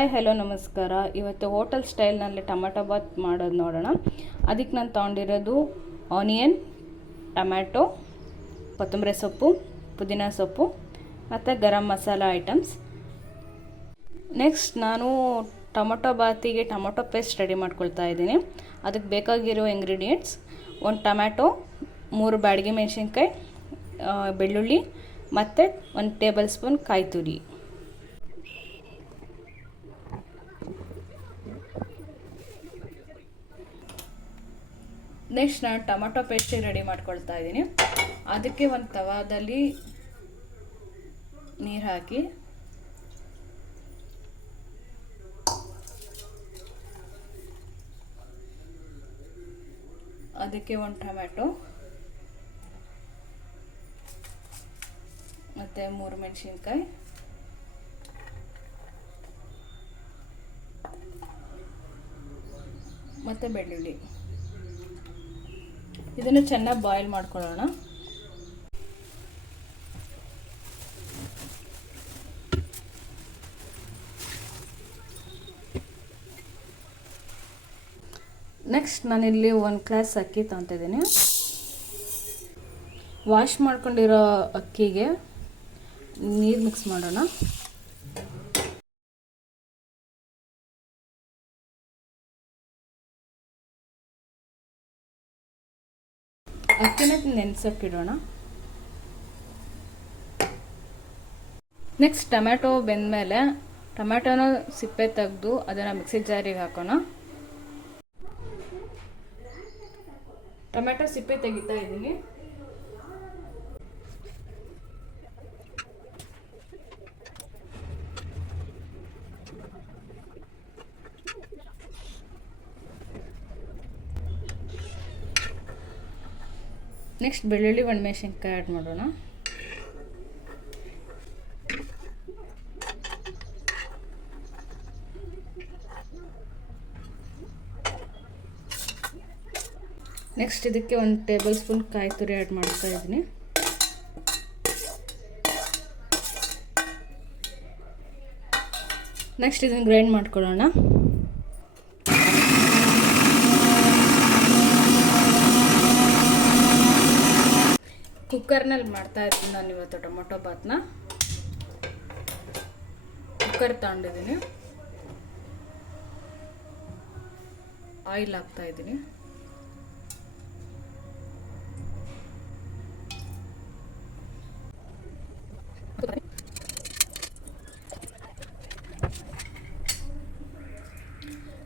Hi hello ನಮಸ್ಕಾರ. ಇವತ್ತು hotel ಸ್ಟೈಲ್ನಲ್ಲಿ tomato Baat ಮಾಡೋದು ನೋಡೋಣ. ಅದಕ್ಕೆ ನಾನು ತೊಗೊಂಡಿರೋದು ಆನಿಯನ್, ಟೊಮ್ಯಾಟೊ, ಕೊತ್ತಂಬರಿ ಸೊಪ್ಪು, ಪುದೀನ ಸೊಪ್ಪು ಮತ್ತು ಗರಂ ಮಸಾಲ ಐಟಮ್ಸ್. ನೆಕ್ಸ್ಟ್ ನಾನು ಟೊಮೆಟೊ ಬಾತಿಗೆ ಟೊಮೆಟೊ ಪೇಸ್ಟ್ ರೆಡಿ ಮಾಡ್ಕೊಳ್ತಾ ಇದ್ದೀನಿ. ಅದಕ್ಕೆ ಬೇಕಾಗಿರೋ ಇಂಗ್ರೀಡಿಯೆಂಟ್ಸ್: 1 ಟೊಮ್ಯಾಟೊ, 3 ಬ್ಯಾಡಗಿ ಮೆಣಸಿನ್ಕಾಯಿ, ಬೆಳ್ಳುಳ್ಳಿ ಮತ್ತು 1 ಟೇಬಲ್ ಸ್ಪೂನ್ ಕಾಯಿ ತುರಿ. ನೆಕ್ಸ್ಟ್ ನಾನು ಟೊಮೆಟೊ ಪೇಸ್ಟ್ ರೆಡಿ ಮಾಡ್ಕೊಳ್ತಾ ಇದ್ದೀನಿ. ಅದಕ್ಕೆ ಒಂದು ತವಾದಲ್ಲಿ ನೀರು ಹಾಕಿ ಅದಕ್ಕೆ 1 ಟೊಮ್ಯಾಟೊ ಮತ್ತು 3 ಮೆಣಸಿನ್ಕಾಯಿ ಮತ್ತು ಬೆಳ್ಳುಳ್ಳಿ, ಇದನ್ನು ಚೆನ್ನಾಗಿ ಬಾಯ್ಲ್ ಮಾಡ್ಕೊಳ್ಳೋಣ. ನೆಕ್ಸ್ಟ್ ನಾನಿಲ್ಲಿ 1 ಗ್ಲಾಸ್ ಅಕ್ಕಿ ತೊಗೊತಿದ್ದೀನಿ. ವಾಶ್ ಮಾಡ್ಕೊಂಡಿರೋ ಅಕ್ಕಿಗೆ ನೀರು ಮಿಕ್ಸ್ ಮಾಡೋಣ. ಅಕ್ಕಿನ ನೆನೆಸೋಕ್ಕಿಡೋಣ. ನೆಕ್ಸ್ಟ್ ಟೊಮ್ಯಾಟೊ ಬೆಂದಮೇಲೆ ಟೊಮ್ಯಾಟೊನ ಸಿಪ್ಪೆ ತೆಗೆದು ಅದನ್ನು ಮಿಕ್ಸಿ ಜಾರಿಗೆ ಹಾಕೋಣ. ಟೊಮ್ಯಾಟೊ ಸಿಪ್ಪೆ ತೆಗಿತಾ ಇದ್ದೀನಿ. ನೆಕ್ಸ್ಟ್ ಬೆಳ್ಳುಳ್ಳಿ, ಒಣಮೆಣಸಿನ್ಕಾಯಿ ಆ್ಯಡ್ ಮಾಡೋಣ. ನೆಕ್ಸ್ಟ್ ಇದಕ್ಕೆ 1 ಟೇಬಲ್ ಸ್ಪೂನ್ ಕಾಯಿ ತುರಿ ಆ್ಯಡ್ ಮಾಡ್ತಾ ಇದ್ದೀನಿ. ನೆಕ್ಸ್ಟ್ ಇದನ್ನು ಗ್ರೈಂಡ್ ಮಾಡ್ಕೊಳ್ಳೋಣ. ಕುಕ್ಕರ್ನಲ್ಲಿ ಮಾಡ್ತಾ ಇದ್ದೀನಿ ನಾನು ಇವತ್ತು ಟೊಮೊಟೊ ಬಾತ್ನ. ಕುಕ್ಕರ್ ತಗೊಂಡಿದ್ದೀನಿ, ಆಯಿಲ್ ಹಾಕ್ತಾ ಇದ್ದೀನಿ.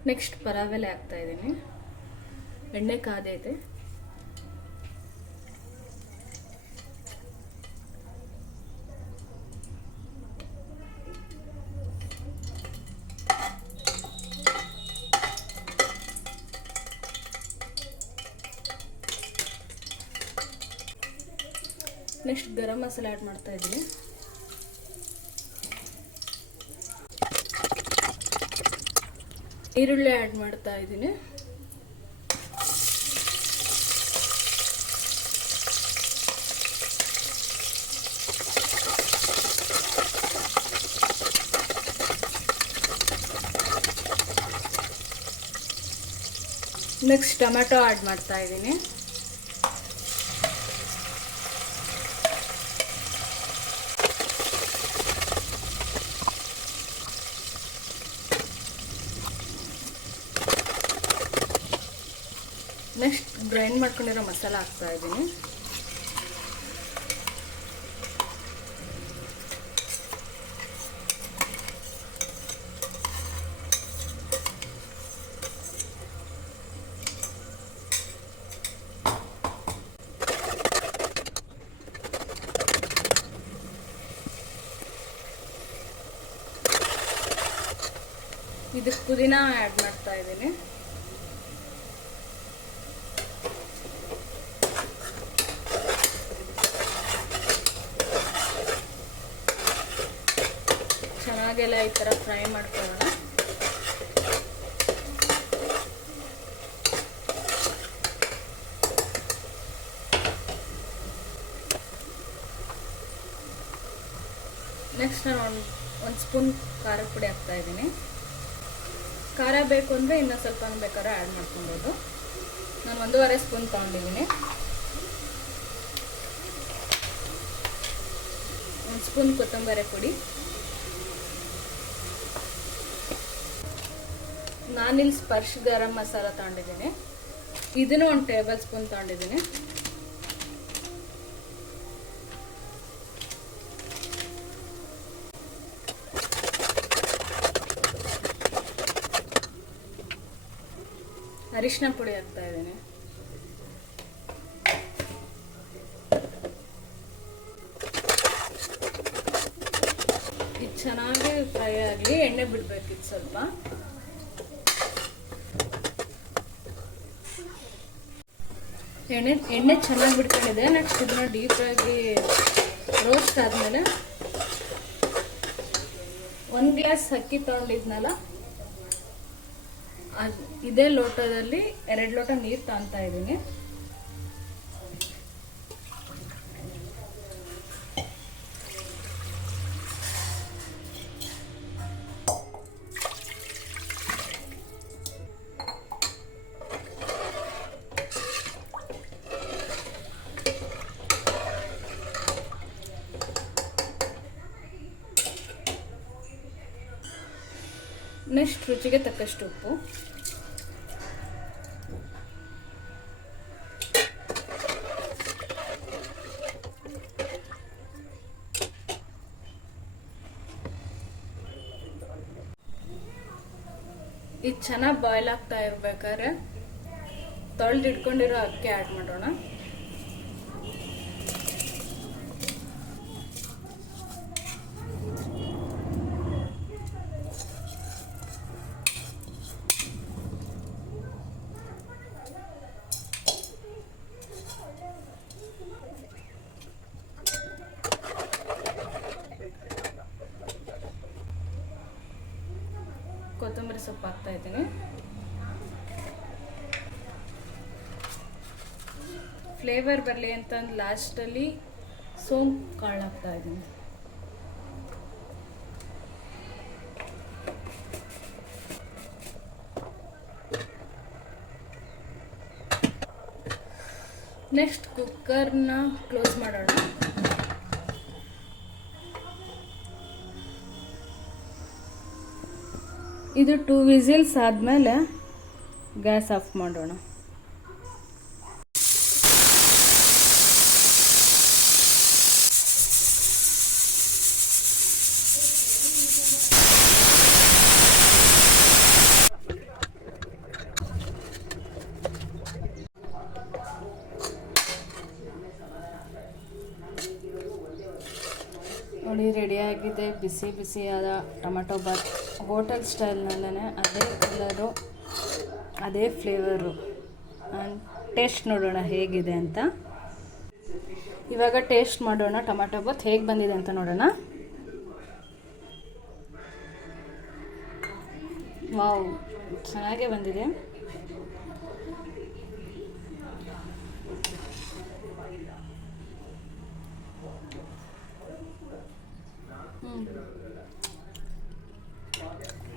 ನೆಕ್ಸ್ಟ್ ಪರಾವೆಲೆ ಹಾಕ್ತಾ ಇದ್ದೀನಿ. ಎಣ್ಣೆ ಕಾದೈತೆ. ನೆಕ್ಸ್ಟ್ ಗರಂ ಮಸಾಲ ಆ್ಯಡ್ ಮಾಡ್ತಾ ಇದ್ದೀನಿ. ಈರುಳ್ಳಿ ಆ್ಯಡ್ ಮಾಡ್ತಾ ಇದ್ದೀನಿ. ನೆಕ್ಸ್ಟ್ ಟೊಮ್ಯಾಟೊ ಆ್ಯಡ್ ಮಾಡ್ತಾ ಇದ್ದೀನಿ. ನೆಕ್ಸ್ಟ್ ಗ್ರೈಂಡ್ ಮಾಡ್ಕೊಂಡಿರೋ ಮಸಾಲ ಹಾಕ್ತಾ ಇದ್ದೀನಿ. ಇದಕ್ಕೆ ಪುದೀನ ಆ್ಯಡ್ ಮಾಡ್ತಾ ಇದ್ದೀನಿ. ಚೆನ್ನಾಗೆಲ್ಲ ಈ ಥರ ಫ್ರೈ ಮಾಡ್ಕೊಳ್ಳೋಣ. ನೆಕ್ಸ್ಟ್ ನಾನು ಒಂದು ಸ್ಪೂನ್ ಖಾರದ ಪುಡಿ ಹಾಕ್ತಾ ಇದ್ದೀನಿ. ಖಾರ ಬೇಕು ಅಂದರೆ ಇನ್ನೂ ಸ್ವಲ್ಪ ಬೇಕಾದ್ರೆ ಆ್ಯಡ್ ಮಾಡ್ಕೊಬೋದು. ನಾನು 1.5 ಸ್ಪೂನ್ ತೊಗೊಂಡಿದ್ದೀನಿ. 1 ಸ್ಪೂನ್ ಕೊತ್ತಂಬರಿ ಪುಡಿ. ನಾನಿಲ್ಲಿ ಸ್ಪರ್ಶ್ ಗರಂ ಮಸಾಲ ತೊಗೊಂಡಿದ್ದೀನಿ, ಇದನ್ನು 1 ಟೇಬಲ್ ಸ್ಪೂನ್ ತೊಗೊಂಡಿದ್ದೀನಿ. ಅರಿಶಿನ ಪುಡಿ ಹಾಕ್ತಾ ಇದ್ದೀನಿ. ಇದು ಚೆನ್ನಾಗಿ ಫ್ರೈ ಆಗಲಿ, ಎಣ್ಣೆ ಬಿಡಬೇಕಿತ್ತು ಸ್ವಲ್ಪ. ಎಣ್ಣೆ ಚೆನ್ನಾಗಿ ಬಿಡ್ಕೊಂಡಿದೆ. ನೆಕ್ಸ್ಟ್ ಇದನ್ನ ಡೀಪಾಗಿ ರೋಸ್ಟ್ ಆದಮೇಲೆ 1 ಗ್ಲಾಸ್ ಅಕ್ಕಿ ತೊಗೊಂಡಿದ್ನಲ್ಲ, ಇದೇ ಲೋಟದಲ್ಲಿ 2 ಲೋಟ ನೀರು ತಾಂತಾ ಇದ್ದೀನಿ. ನೆಕ್ಸ್ಟ್ ರುಚಿಗೆ ತಕ್ಕಷ್ಟು ಉಪ್ಪು. ಇದು ಚೆನ್ನಾಗಿ ಬಾಯ್ಲ್ ಆಗ್ತಾ ಇರ್ಬೇಕಾದ್ರೆ ತೊಳೆದಿಟ್ಕೊಂಡಿರೋ ಅಕ್ಕಿ ಆ್ಯಡ್ ಮಾಡೋಣ. ಕೊತ್ತಂಬರಿ ಸೊಪ್ಪು ಹಾಕ್ತಾ ಇದ್ದೀನಿ. ಫ್ಲೇವರ್ ಬರಲಿ ಅಂತಂದು ಲಾಸ್ಟಲ್ಲಿ ಸೋಂಪು ಕಾಳು ಹಾಕ್ತಾ ಇದ್ದೀನಿ. ನೆಕ್ಸ್ಟ್ ಕುಕ್ಕರ್ನ ಕ್ಲೋಸ್ ಮಾಡೋಣ. ಇದು 2 ವಿಸಿಲ್ಸ್ ಆದಮೇಲೆ ಗ್ಯಾಸ್ ಆಫ್ ಮಾಡೋಣ. ನೋಡಿ, ರೆಡಿಯಾಗಿದೆ ಬಿಸಿ ಬಿಸಿಯಾದ ಟೊಮೆಟೊ ಬಾತ್. ಹೋಟೆಲ್ ಸ್ಟೈಲ್ನಲ್ಲೇ ಅದೇ ಕಲರು, ಅದೇ ಫ್ಲೇವರು. ಟೇಸ್ಟ್ ನೋಡೋಣ ಹೇಗಿದೆ ಅಂತ. ಇವಾಗ ಟೇಸ್ಟ್ ಮಾಡೋಣ ಟೊಮೆಟೊ ಬಾತ್ ಹೇಗೆ ಬಂದಿದೆ ಅಂತ ನೋಡೋಣ. ವಾವ್, ಚೆನ್ನಾಗೇ ಬಂದಿದೆ.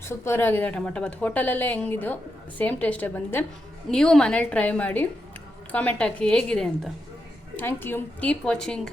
ಸೂಪರ್ ಆಗಿದೆ ಟೊಮೆಟೊ ಬಾತ್. ಹೋಟೆಲಲ್ಲೇ ಹೆಂಗಿದೋ ಸೇಮ್ ಟೇಸ್ಟೇ ಬಂದಿದೆ. ನೀವು ಮನೇಲಿ ಟ್ರೈ ಮಾಡಿ ಕಾಮೆಂಟ್ ಹಾಕಿ ಹೇಗಿದೆ ಅಂತ. Thank you. Keep watching.